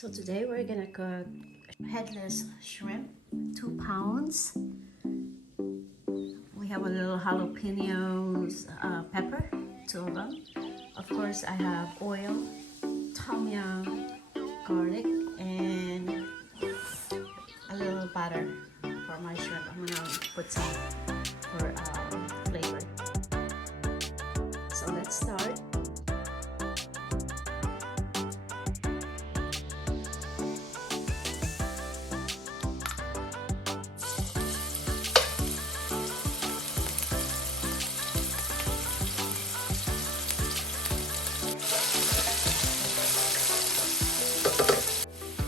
So today we're gonna cook headless shrimp, 2 pounds. We have a little jalapenos, pepper, 2 of them. Of course, I have oil, tom yum, garlic, and a little butter for my shrimp. I'm gonna put some for flavor. So let's start.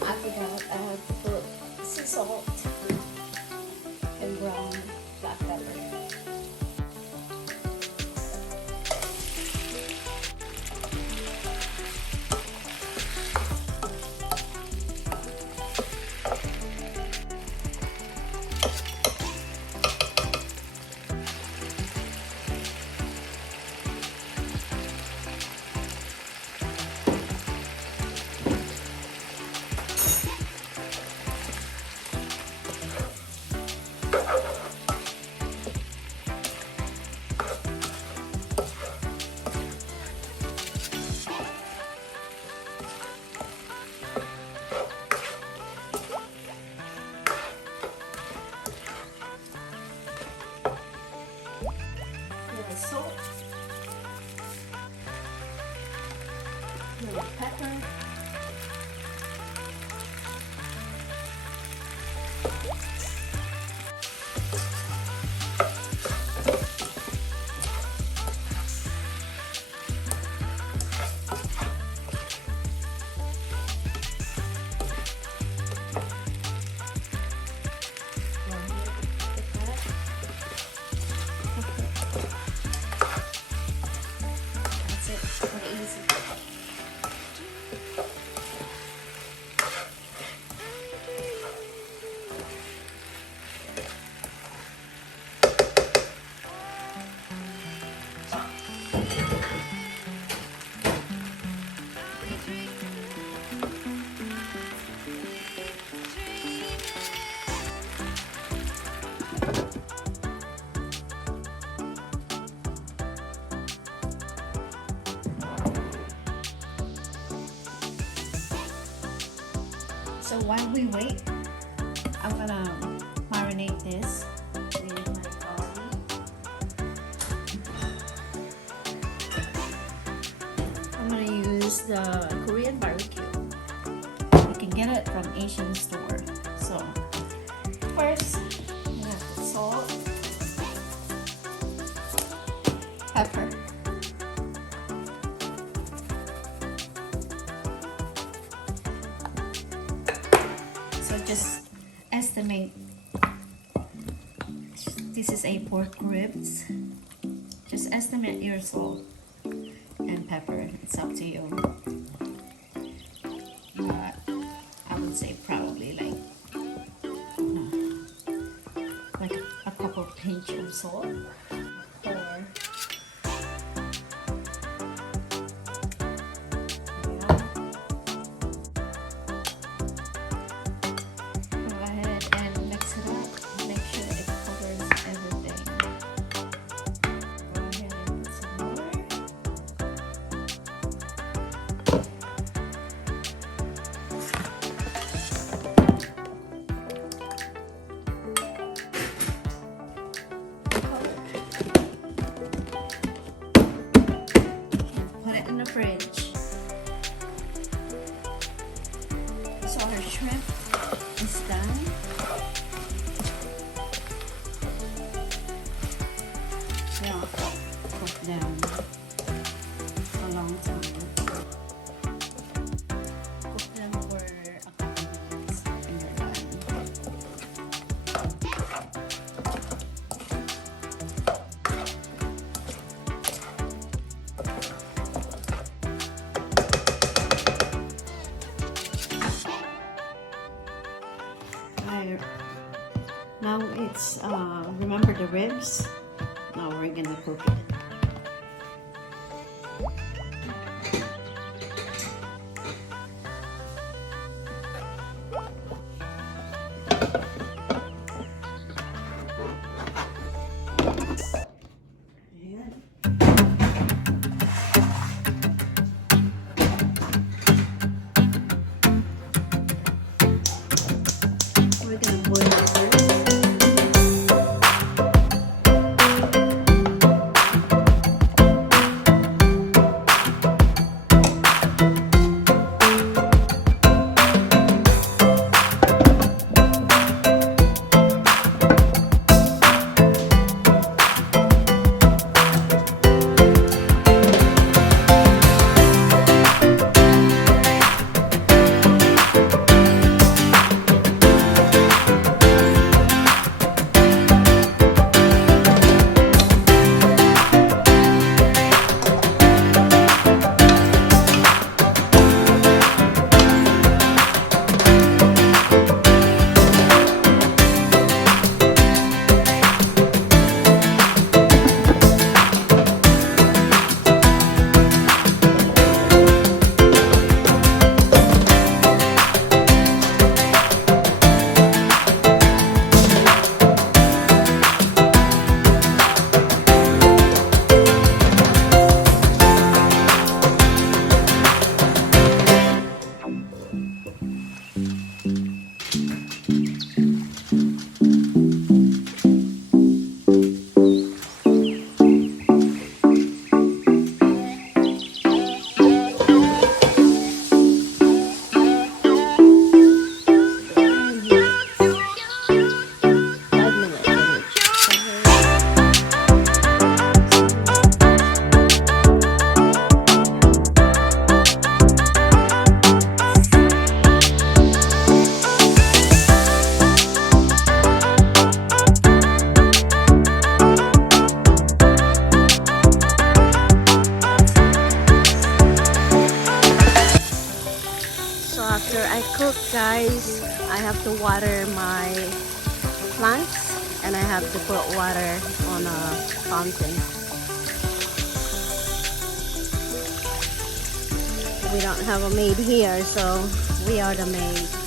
After that, I have to put sea salt and ground black pepper. Salt, little pepper, So while we wait, I'm gonna marinate this with my garlic. I'm gonna use the Korean barbecue. You can get it from Asian store. So first, I'm gonna put salt, pepper, just estimate. This is a pork ribs. Just estimate your salt and pepper. It's up to you. But I would say probably like a couple pinch of salt. Or fridge. So our shrimp is done. Now cook them for a long time. Cook them for a couple minutes and you're done. Now it's, remember the ribs? Now we're gonna cook it. after I cook, guys, I have to water my plants and I have to put water on a fountain. We don't have a maid here, so we are the maids.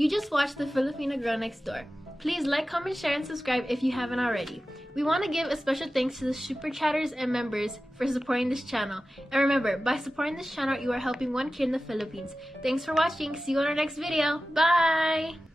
You just watched the Filipino Girl Next Door. Please like, comment, share, and subscribe if you haven't already. We want to give a special thanks to the super chatters and members for supporting this channel. And remember, by supporting this channel, you are helping one kid in the Philippines. Thanks for watching. See you on our next video. Bye!